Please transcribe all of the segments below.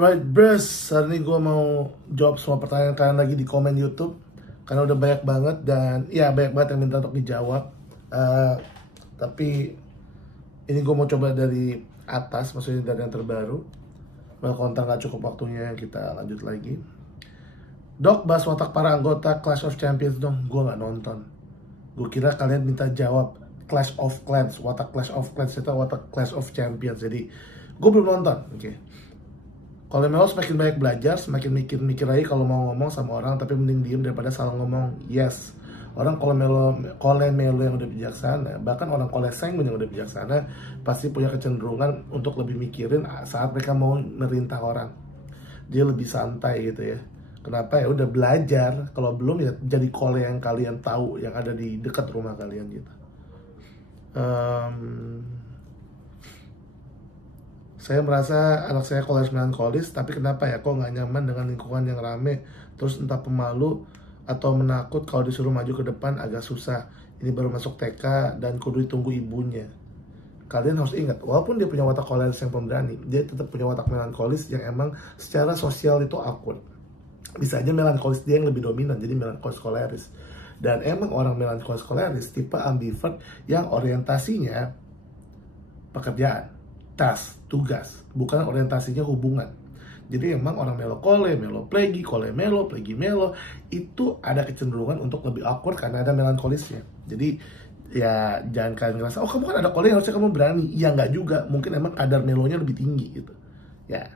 Right, Bros. Hari ini gue mau jawab semua pertanyaan kalian lagi di komen YouTube. Karena udah banyak banget dan ya banyak banget yang minta untuk dijawab. Tapi ini gue mau coba dari atas, maksudnya dari yang terbaru. Well, konten gak cukup waktunya, kita lanjut lagi. Dok, bahas watak para anggota Clash of Champions dong. Gue gak nonton. Gue kira kalian minta jawab Clash of Clans. Watak Clash of Clans itu watak Clash of Champions. Jadi gue belum nonton. Oke. Kalau Melo semakin banyak belajar, semakin mikir-mikir lagi kalau mau ngomong sama orang, tapi mending diem daripada salah ngomong. Yes, orang kalau Melo yang udah bijaksana, bahkan orang kalau Sengun yang udah bijaksana, pasti punya kecenderungan untuk lebih mikirin saat mereka mau merintah orang. Dia lebih santai gitu ya. Kenapa ya? Udah belajar. Kalau belum ya jadi kole yang kalian tahu, yang ada di dekat rumah kalian gitu. Saya merasa anak saya koleris melankolis, tapi kenapa ya kok nggak nyaman dengan lingkungan yang rame, terus entah pemalu atau menakut kalau disuruh maju ke depan agak susah. Ini baru masuk TK dan kudu ditunggu ibunya. Kalian harus ingat, walaupun dia punya watak koleris yang pemberani, dia tetap punya watak melankolis yang emang secara sosial itu awkward. Bisa aja melankolis dia yang lebih dominan, jadi melankolis koleris. Dan emang orang melankolis koleris tipe ambivert yang orientasinya pekerjaan, task, tugas, bukan orientasinya hubungan. Jadi emang orang melo plegi, melo, itu ada kecenderungan untuk lebih awkward karena ada melankolisnya. Jadi ya jangan kalian ngerasa, oh kamu kan ada kole harusnya kamu berani. Ya nggak juga, mungkin emang kadar melonya lebih tinggi gitu. Ya,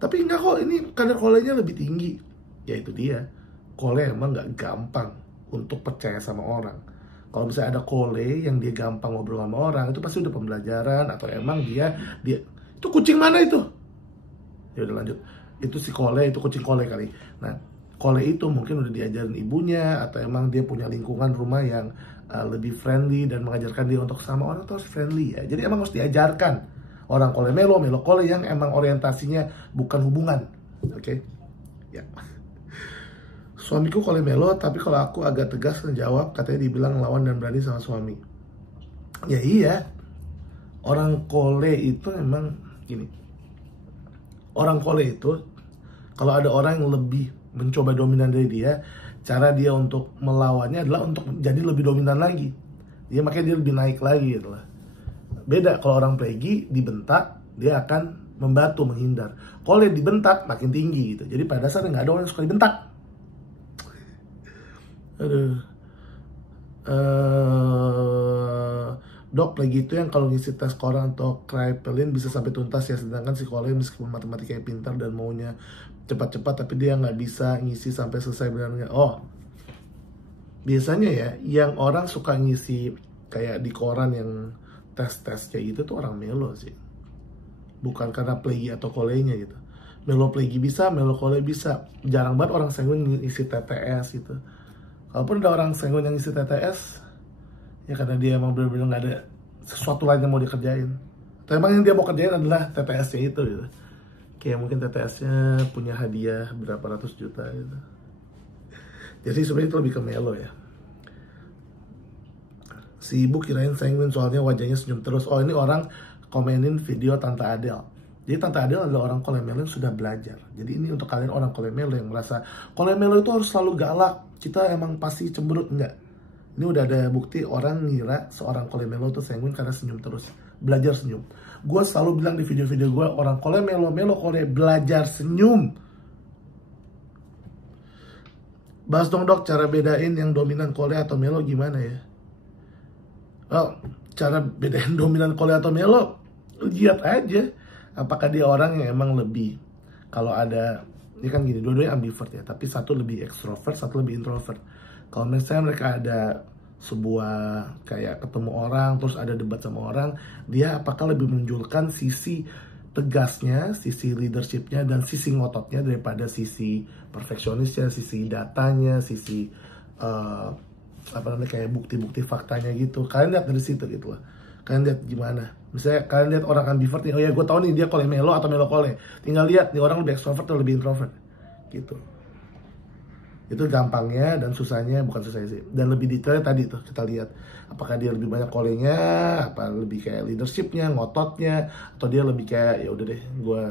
tapi enggak kok, ini kadar kolenya lebih tinggi. Ya itu dia, kole emang nggak gampang untuk percaya sama orang. Kalau misalnya ada kole yang dia gampang ngobrol sama orang, itu pasti udah pembelajaran atau emang dia itu kucing mana itu? Ya udah lanjut. Itu si kole, itu kucing kole kali. Nah, kole itu mungkin udah diajarin ibunya atau emang dia punya lingkungan rumah yang lebih friendly dan mengajarkan dia untuk sama orang tuh harus friendly ya. Jadi emang harus diajarkan. Orang kole melo kole yang emang orientasinya bukan hubungan. Oke? Ya. Suamiku kole melo, tapi kalau aku agak tegas ngejawab, katanya dibilang lawan dan berani sama suami. Ya iya, orang kole itu memang gini. Orang kole itu, kalau ada orang yang lebih mencoba dominan dari dia, cara dia untuk melawannya adalah untuk jadi lebih dominan lagi. Dia makanya dia lebih naik lagi gitu lah. Beda kalau orang plegi dibentak, dia akan membatu, menghindar. Kole dibentak makin tinggi gitu. Jadi pada dasarnya nggak ada orang yang suka dibentak. Aduh. Dok, lagi itu yang kalau ngisi tes koran atau kripelin bisa sampai tuntas ya, sedangkan si kole meskipun matematikanya pintar dan maunya cepat-cepat, tapi dia nggak bisa ngisi sampai selesai benarnya. Oh, biasanya ya yang orang suka ngisi kayak di koran yang tes-tes kayak gitu tuh orang melo sih, bukan karena plegi atau kolenya gitu. Melo plegi bisa, melo kole bisa. Jarang banget orang sengun ngisi TTS gitu. Kalaupun ada orang sengon yang isi TTS, ya karena dia emang benar-benar nggak ada sesuatu lain yang mau dikerjain. Tapi emang yang dia mau kerjain adalah TTS-nya itu gitu. Kayak mungkin TTS-nya punya hadiah berapa ratus juta gitu. Jadi sebenarnya itu lebih ke melo ya. Si ibu kirain sengon soalnya wajahnya senyum terus. Oh, ini orang komenin video Tante Adele. Jadi Tante Adele adalah orang kolemelo yang sudah belajar. Jadi ini untuk kalian orang kolemelo yang merasa kolemelo itu harus selalu galak, kita emang pasti cemberut. Enggak. Ini udah ada bukti orang ngira seorang kolemelo itu sanguin karena senyum terus. Belajar senyum. Gue selalu bilang di video-video gue, orang kolemelo, melo kole, belajar senyum. Bahas dong dok, cara bedain yang dominan kole atau melo gimana ya? Well, cara bedain dominan kole atau melo, lihat aja. Apakah dia orang yang emang lebih, kalau ada, ini kan gini, dua-duanya ambivert ya, tapi satu lebih ekstrovert, satu lebih introvert. Kalau misalnya mereka ada sebuah kayak ketemu orang, terus ada debat sama orang, dia apakah lebih menunjukkan sisi tegasnya, sisi leadershipnya, dan sisi ngototnya daripada sisi perfeksionisnya, sisi datanya, sisi kayak bukti-bukti faktanya gitu. Kalian lihat dari situ gitu lah. Kalian lihat gimana? Misalnya kalian lihat orang ambivert nih, oh ya gue tahu nih dia kole melo atau melo kole. Tinggal lihat nih orang lebih ekstrovert atau lebih introvert. Gitu. Itu gampangnya dan susahnya, bukan susahnya sih. Dan lebih detailnya tadi tuh kita lihat. Apakah dia lebih banyak kolenya, apa lebih kayak leadershipnya, ngototnya, atau dia lebih kayak ya udah deh gue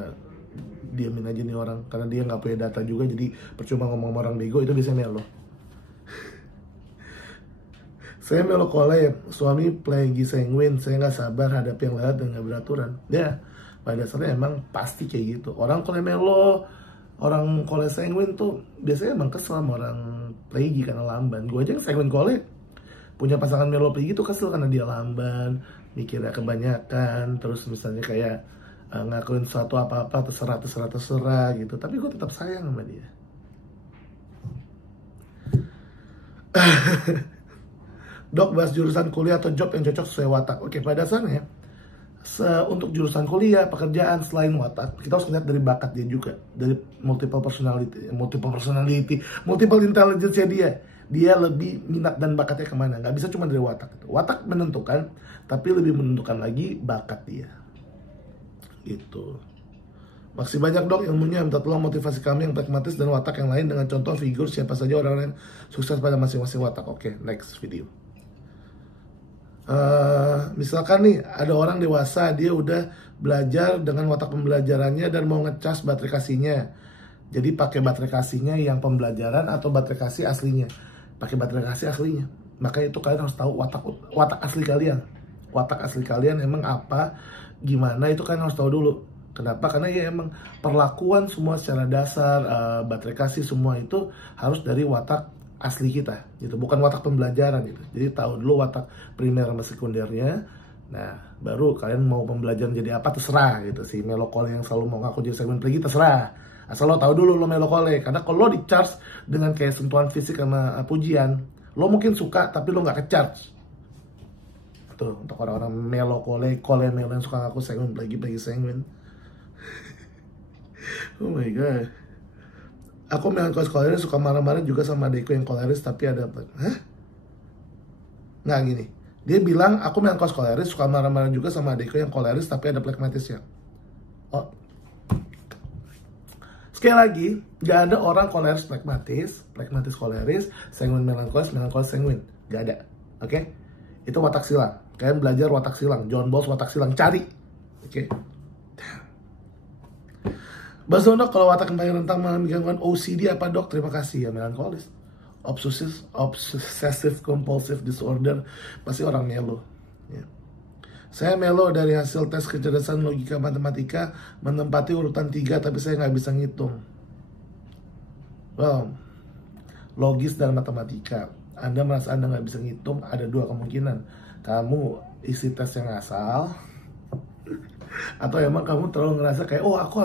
diamin aja nih orang, karena dia nggak punya data juga, jadi percuma ngomong sama orang bego. Itu biasanya melo. Saya melo collab, suami plagi sanguin, saya nggak sabar hadapi yang lewat dan nggak beraturan. Ya, pada dasarnya emang pasti kayak gitu. Orang collab melo, orang collab sanguin tuh biasanya emang kesel sama orang plagi karena lamban. Gue aja yang sanguin collab punya pasangan melo plagi tuh kesel karena dia lamban, mikirnya kebanyakan, terus misalnya kayak ngakuin sesuatu apa-apa terserah gitu. Tapi gue tetap sayang sama dia. Dok, bahas jurusan kuliah atau job yang cocok sesuai watak. Oke, pada dasarnya untuk jurusan kuliah, pekerjaan selain watak, kita harus lihat dari bakat dia juga, dari multiple intelligence dia lebih minat dan bakatnya kemana. Nggak bisa cuma dari watak. Watak menentukan, tapi lebih menentukan lagi bakat dia. Gitu. Makasih banyak dok ilmunya, minta tolong motivasi kami yang pragmatis dan watak yang lain dengan contoh figur siapa saja orang-orang yang sukses pada masing-masing watak. Oke, next video. Misalkan nih ada orang dewasa, dia udah belajar dengan watak pembelajarannya dan mau ngecas baterai kasihnya. Jadi pakai baterai kasihnya yang pembelajaran atau baterai kasih aslinya. Pakai baterai kasih aslinya. Maka itu kalian harus tahu watak asli kalian. Watak asli kalian emang apa, gimana, itu kalian harus tahu dulu. Kenapa? Karena ya emang perlakuan semua secara dasar, baterai kasih semua itu harus dari watak asli kita, gitu. Bukan watak pembelajaran gitu. Jadi tahu dulu watak primer sama sekundernya. Nah, baru kalian mau pembelajaran jadi apa terserah gitu. Si melokole yang selalu mau ngaku jadi segmen pergi terserah. Asal lo tahu dulu lo melokole. Karena kalau lo di charge dengan kayak sentuhan fisik sama pujian, lo mungkin suka tapi lo nggak ke charge. Tuh, untuk orang-orang melokole, melo yang suka ngaku segmen pergi segmen. Oh my god. Aku melankolis koleris, suka marah-marah juga sama adekku yang koleris, tapi ada apa? Hah? Nggak gini. Dia bilang, aku melankolis koleris, suka marah-marah juga sama adekku yang koleris, tapi ada plekmatisnya. Oh. Sekali lagi, nggak ada orang koleris plekmatis koleris, sanguin melankolis sanguin. Nggak ada. Oke? Itu watak silang. Kalian belajar watak silang. John Bowles watak silang. Cari. Oke? Bahas dong dok, kalau watak yang paling rentan mengalami gangguan OCD apa dok? Terima kasih ya, melankolis. Obsessive compulsive disorder, pasti orang melo. Ya. Saya melo dari hasil tes kecerdasan logika matematika, menempati urutan 3 tapi saya nggak bisa ngitung. Well, logis dan matematika. Anda merasa Anda nggak bisa ngitung, ada 2 kemungkinan. Kamu isi tes yang asal, atau emang kamu terlalu ngerasa kayak aku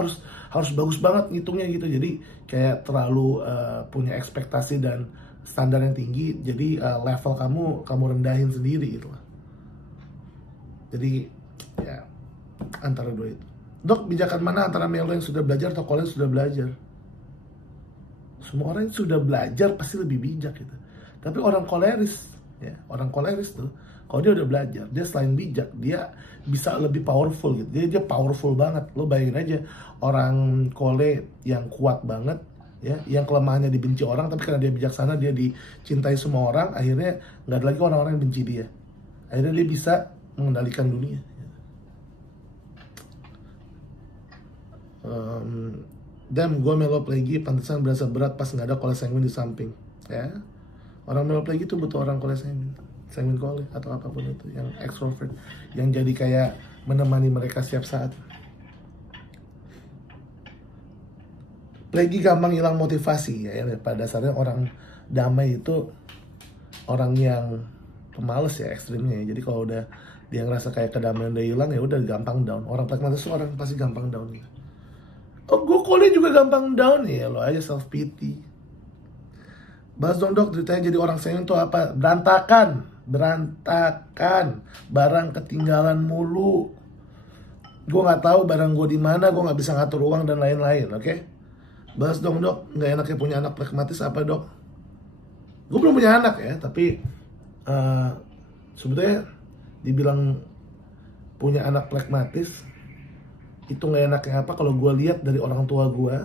harus bagus banget ngitungnya gitu, jadi kayak terlalu punya ekspektasi dan standar yang tinggi, jadi level kamu rendahin sendiri gitu lah. Jadi ya antara 2 itu. Dok, bijakan mana antara melo yang sudah belajar atau koleris sudah belajar? Semua orang yang sudah belajar pasti lebih bijak gitu. Tapi orang koleris tuh, kalau dia udah belajar, dia selain bijak, dia bisa lebih powerful gitu. Dia powerful banget. Lo bayangin aja orang kole yang kuat banget, ya, yang kelemahannya dibenci orang, tapi karena dia bijaksana, dia dicintai semua orang. Akhirnya nggak ada lagi orang-orang yang benci dia. Akhirnya dia bisa mengendalikan dunia. Gue melo plagi, pantesan berasa berat pas nggak ada kole sanguin di samping. Ya, orang melo plagi itu butuh orang kole sanguin kole atau apapun itu yang extrovert, yang jadi kayak menemani mereka setiap saat. Plagi gampang hilang motivasi ya. Pada dasarnya orang damai itu orang yang pemalas ya, ekstrimnya ya. Jadi kalau udah dia ngerasa kayak kedamaian udah hilang, ya udah gampang down. Orang pragmatis itu orang pasti gampang down gitu. Oh, gue kole juga gampang down ya, lo aja self pity. Bahas dong dok, ceritanya jadi orang sanguin itu apa? Berantakan, barang ketinggalan mulu. Gue nggak tahu barang gue di mana, gue nggak bisa ngatur uang dan lain-lain, oke? Bahas dong dok, nggak enaknya punya anak pragmatis apa dok? Gue belum punya anak ya, tapi sebetulnya dibilang punya anak pragmatis itu nggak enaknya apa? Kalau gue lihat dari orang tua gue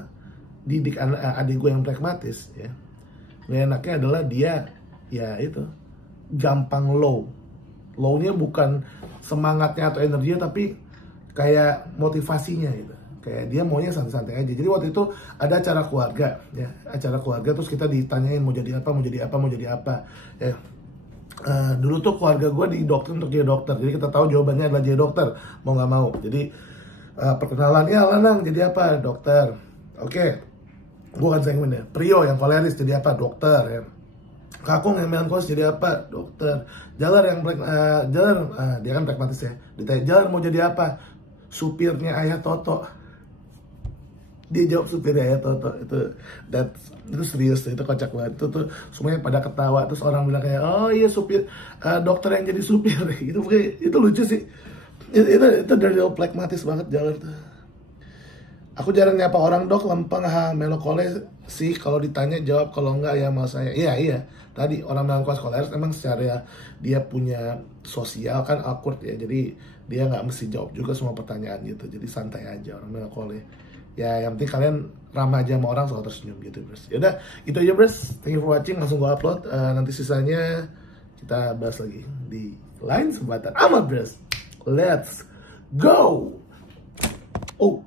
didik adik gue yang pragmatis ya, nggak enaknya adalah dia ya itu gampang low-nya bukan semangatnya atau energinya, tapi kayak motivasinya gitu. kayak dia maunya santai-santai aja. Jadi waktu itu ada acara keluarga ya, acara keluarga, terus kita ditanyain mau jadi apa, mau jadi apa, mau jadi apa ya. Dulu tuh keluarga gue didoktrin untuk jadi dokter, jadi kita tahu jawabannya adalah jadi dokter, mau nggak mau. Jadi perkenalan, ya Lanang jadi apa, dokter. Oke, gue kan sayangin ya. Prio yang koleris jadi apa, dokter ya. Kakung yang melankolis jadi apa, dokter. Jalar yang dia kan pragmatis ya, ditanya Jalar mau jadi apa, supirnya Ayah Toto. Dia jawab supirnya Ayah Toto. Itu serius, itu kocak banget. Itu tuh semuanya pada ketawa, terus orang bilang kayak, oh iya supir, dokter yang jadi supir. Itu lucu sih. Itu dari pragmatis banget Jalar tuh. Aku jarang nyapa orang dok, lempeng, melokole sih. Kalau ditanya jawab, kalau enggak ya mas saya. Iya. Tadi orang melankolis koleris emang secara dia punya sosial kan awkward ya. Jadi dia nggak mesti jawab juga semua pertanyaan gitu. Jadi santai aja orang melankolis. Ya yang penting kalian ramah aja sama orang, soal tersenyum gitu bros. Yaudah, itu aja bros. Thank you for watching. Langsung gua upload. Nanti sisanya kita bahas lagi di lain kesempatan. Amat bros. Let's go. Oh.